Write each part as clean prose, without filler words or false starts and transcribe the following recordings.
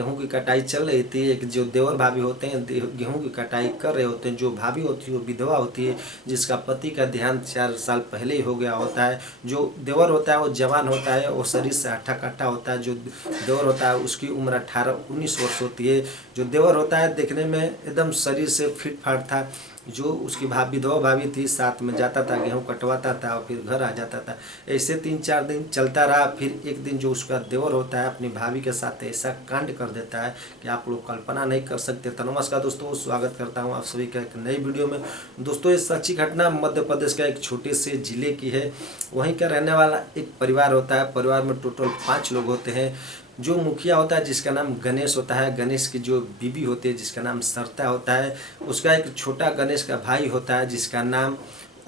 गेहूं की कटाई चल रही थी। एक जो देवर भाभी होते हैं गेहूं की कटाई कर रहे होते हैं। जो भाभी होती है वो विधवा होती है, जिसका पति का देहांत 4 साल पहले ही हो गया होता है। जो देवर होता है वो जवान होता है, वो शरीर से हट्टा कट्टा होता है। जो देवर होता है उसकी उम्र 18-19 वर्ष होती है। जो देवर होता है देखने में एकदम शरीर से फिट फाट था। जो उसकी विधवा भाभी थी, साथ में जाता था, गेहूं कटवाता था और फिर घर आ जाता था। ऐसे 3-4 दिन चलता रहा। फिर एक दिन जो उसका देवर होता है अपनी भाभी के साथ ऐसा कांड कर देता है कि आप लोग कल्पना नहीं कर सकते। तो नमस्कार दोस्तों, स्वागत करता हूं आप सभी का एक नई वीडियो में। दोस्तों, ये सच्ची घटना मध्य प्रदेश का एक छोटे से जिले की है। वहीं का रहने वाला एक परिवार होता है। परिवार में टोटल 5 लोग होते हैं। जो मुखिया होता है जिसका नाम गणेश होता है, गणेश की जो बीबी होती है जिसका नाम सरता होता है, उसका एक छोटा गणेश का भाई होता है जिसका नाम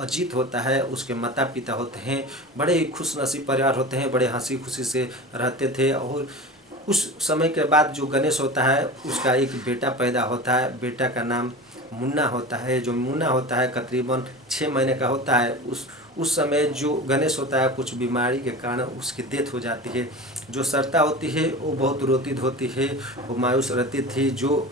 अजीत होता है। उसके माता पिता होते हैं। बड़े ही खुश नसीब परिवार होते हैं, बड़े हंसी खुशी से रहते थे। और उस समय के बाद जो गणेश होता है उसका एक बेटा पैदा होता है। बेटा का नाम मुन्ना होता है। जो मुन्ना होता है तकरीबन 6 महीने का होता है। उस समय जो गणेश होता है कुछ बीमारी के कारण उसकी डेथ हो जाती है। जो सरता होती है वो बहुत रोती धोती है, वो मायूस रहती थी। जो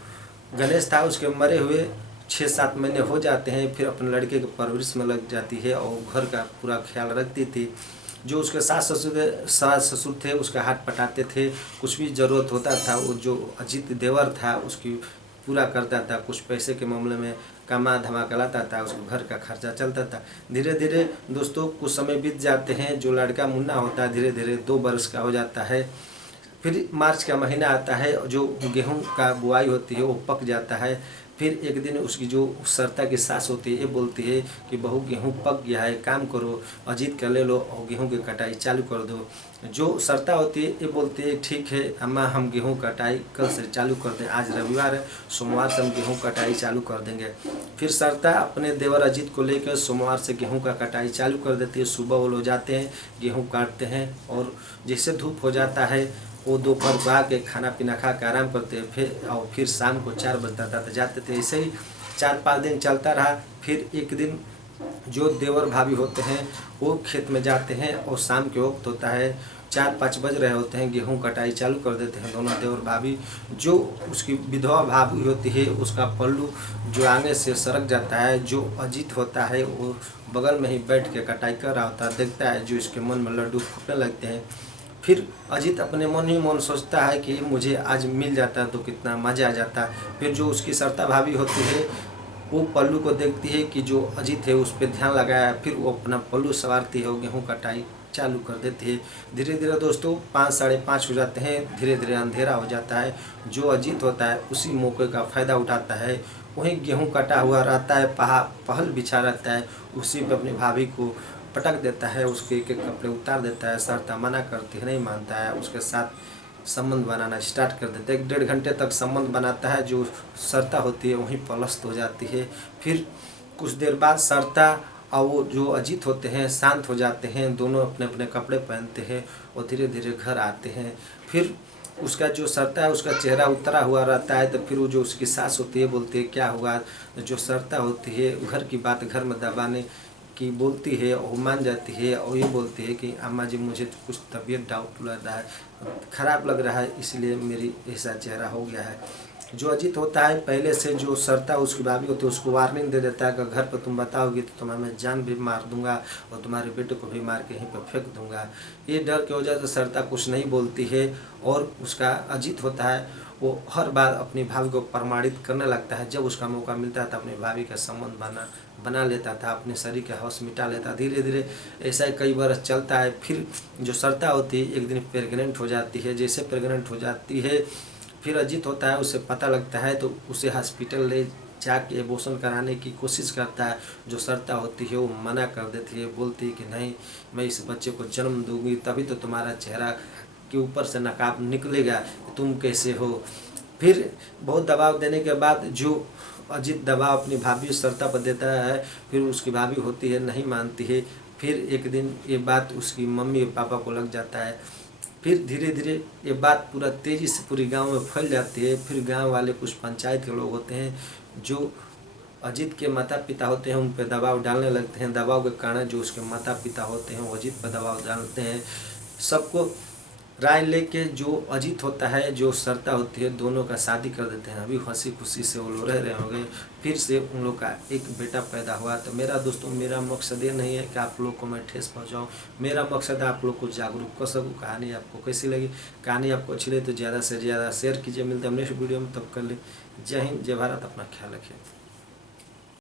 गणेश था उसके मरे हुए 6-7 महीने हो जाते हैं। फिर अपने लड़के की परवरिश में लग जाती है और घर का पूरा ख्याल रखती थी। जो उसके सास ससुर थे उसका हाथ पटाते थे। कुछ भी ज़रूरत होता था वो जो अजीत देवर था उसकी पूरा करता था। कुछ पैसे के मामले में कमा धमा लाता था, उसको घर का खर्चा चलता था। धीरे धीरे दोस्तों कुछ समय बीत जाते हैं। जो लड़का मुन्ना होता है धीरे धीरे 2 वर्ष का हो जाता है। फिर मार्च का महीना आता है, जो गेहूं का बुआई होती है वो पक जाता है। फिर एक दिन उसकी जो सरता की सास होती है ये बोलती है कि बहू गेहूं पक गया है, काम करो, अजीत का ले लो और गेहूं की कटाई चालू कर दो। जो सरता होती है ये बोलती है ठीक है अम्मा, हम गेहूं कटाई कल से चालू कर दें। आज रविवार है, सोमवार से हम गेहूं कटाई चालू कर देंगे। फिर सरता अपने देवर अजीत को लेकर सोमवार से गेहूं का कटाई चालू कर देती है। सुबह वो लोग जाते हैं, गेहूँ काटते हैं और जैसे धूप हो जाता है वो दोपहर को आके खाना पीना खा के आराम करते हैं। फिर शाम को 4 बजता था तो जाते थे। ऐसे ही 4-5 दिन चलता रहा। फिर एक दिन जो देवर भाभी होते हैं वो खेत में जाते हैं और शाम के वक्त होता है, 4-5 बज रहे होते हैं। गेहूं कटाई चालू कर देते हैं दोनों देवर भाभी। जो उसकी विधवा भाभी होती है उसका पल्लू जो आगे से सरक जाता है। जो अजीत होता है वो बगल में ही बैठ के कटाई कर रहा होता है, देखता है। जो इसके मन में लड्डू फूटने लगते हैं। फिर अजीत अपने मन ही मन सोचता है कि मुझे आज मिल जाता तो कितना मज़ा आ जाता। फिर जो उसकी सरता भाभी होती है वो पल्लू को देखती है कि जो अजीत है उस पर ध्यान लगाया। फिर वो अपना पल्लू संवारती है और गेहूँ कटाई चालू कर देती है। धीरे धीरे दोस्तों 5-5:30 हो जाते हैं। धीरे धीरे अंधेरा हो जाता है। जो अजीत होता है उसी मौके का फ़ायदा उठाता है। वहीं गेहूँ कटा हुआ रहता है, पहल बिछा रहता है, उसी पर अपनी भाभी को पटक देता है। उसके एक एक कपड़े उतार देता है। सरता मना करती है, नहीं मानता है। उसके साथ संबंध बनाना स्टार्ट कर देते हैं। 1-1.5 घंटे तक संबंध बनाता है। जो सरता होती है वहीं पलस्त हो जाती है। फिर कुछ देर बाद सरता और वो जो अजीत होते हैं शांत हो जाते हैं। दोनों अपने अपने कपड़े पहनते हैं और धीरे धीरे घर आते हैं। फिर उसका जो सरता है उसका चेहरा उतरा हुआ रहता है। तो फिर वो जो उसकी सास होती है बोलती है क्या हुआ। जो सरता होती है घर की बात घर में दबाने की बोलती है और मान जाती है और ये बोलती है कि अम्मा जी मुझे तो कुछ तबीयत डाउट लग रहा है, ख़राब लग रहा है, इसलिए मेरी ऐसा चेहरा हो गया है। जो अजीत होता है पहले से जो सरता उसकी भाभी होती है उसको वार्निंग दे देता है कि घर पर तुम बताओगी तो तुम्हें मैं जान भी मार दूंगा और तुम्हारे बेटे को भी मार के यहीं पर फेंक दूंगा। ये डर की वजह से सरता कुछ नहीं बोलती है। और उसका अजीत होता है वो हर बार अपनी भाभी को प्रमाणित करने लगता है। जब उसका मौका मिलता था अपनी भाभी का संबंध बना लेता था, अपने शरीर का हौस मिटा लेता। धीरे धीरे ऐसा ही कई बरस चलता है। फिर जो सरता होती है एक दिन प्रेग्नेंट हो जाती है। जैसे प्रेग्नेंट हो जाती है फिर अजीत होता है उसे पता लगता है तो उसे हॉस्पिटल ले जाके एबॉर्शन कराने की कोशिश करता है। जो सरता होती है वो मना कर देती है, बोलती है कि नहीं, मैं इस बच्चे को जन्म दूंगी तभी तो तुम्हारा चेहरा के ऊपर से नकाब निकलेगा, तुम कैसे हो। फिर बहुत दबाव देने के बाद जो अजीत दबाव अपनी भाभी सरता पर देता है। फिर उसकी भाभी होती है नहीं मानती है। फिर एक दिन ये बात उसकी मम्मी और पापा को लग जाता है। फिर धीरे धीरे ये बात पूरा तेज़ी से पूरी गांव में फैल जाती है। फिर गांव वाले कुछ पंचायत के लोग होते हैं जो अजीत के माता पिता होते हैं उन पर दबाव डालने लगते हैं। दबाव के कारण जो उसके माता पिता होते हैं वो अजीत पर दबाव डालते हैं। सबको राय लेके जो अजीत होता है, जो सरता होती है, दोनों का शादी कर देते हैं। अभी हंसी खुशी से वो लोग रह रहे होंगे, फिर से उन लोग का एक बेटा पैदा हुआ। तो मेरा दोस्तों, मेरा मकसद ये नहीं है कि आप लोग को मैं ठेस पहुँचाऊँ, मेरा मकसद है आप लोग को जागरूक कर सकूँ। कहानी आपको कैसी लगी? कहानी आपको अच्छी लगी तो ज़्यादा से ज़्यादा शेयर कीजिए। मिलते हैं नेक्स्ट वीडियो में, तब कर ले। जय हिंद, जय भारत, अपना ख्याल रखिए।